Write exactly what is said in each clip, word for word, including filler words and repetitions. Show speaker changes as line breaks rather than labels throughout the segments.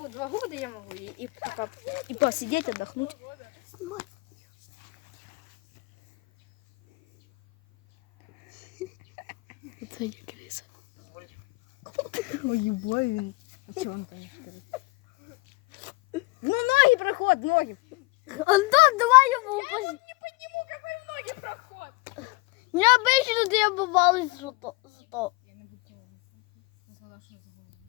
два года я могу и, и, пока, и посидеть, отдохнуть.
Это я крыса.
Ой, ебой. А что он там говорит? Ну, ноги проход, ноги.
Антон, давай его упасть.
Я не подниму, какой в ноги проход.
Необычно ты обувалась за то. За то.
Я не буду сказала, что за голову.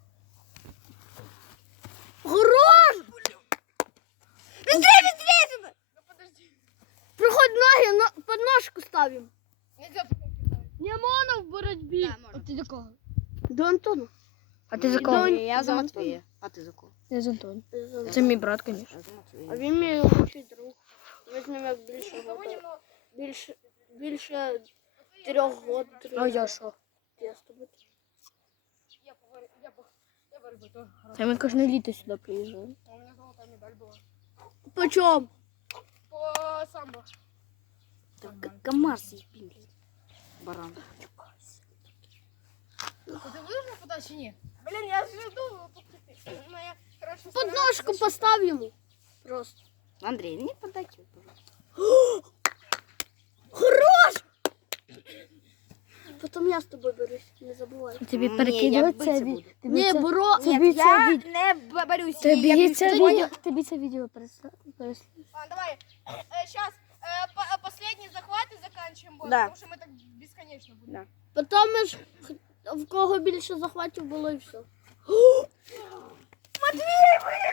Хорош!
Быстрее, быстрее сюда! Ну, подожди.
Приходь ноги, на, под ножку ставим.
Нельзя подходить.
Не можна в боротьбі.
Да, можно.
А ти до кого? До Антона.
А ти
за кого?
Я за
До
Матвея. А ти за кого?
Я з Антоном.
Це
Це мій брат, звісно.
Я за Матвея.
А він мій лучший друг. Ми з ним як більше
Того
года.
немного.
Більше, більше трьох років.
А я що?
Я з тобою.
Я повар... Я по... Я борьбу тоже хорошо.
Та ми кожне літо сюди приїжджаємо.
А у меня золотая медаль была.
По чому?
По самбо.
Комар з'їбін.
Баран. Ты выжил подачи? Нет. Блин, я жду. Моя хорошая
Под ножку постав йому. Просто.
Андрей, не подайте, пожалуйста.
Хорош! Потім я з тобою берусь, не забувай.
Тобі перекидувати це відео?
Не, бро,
Нет, я не борюсь.
Тобі
Я
це
не
відео, тобі це відео переслати.
А, давай, сейчас последний захват и заканчиваем бой,
Да.
потому что мы так бесконечно будем.
Да.
Потім ми ж в кого більше захватів було і все.
Матвей,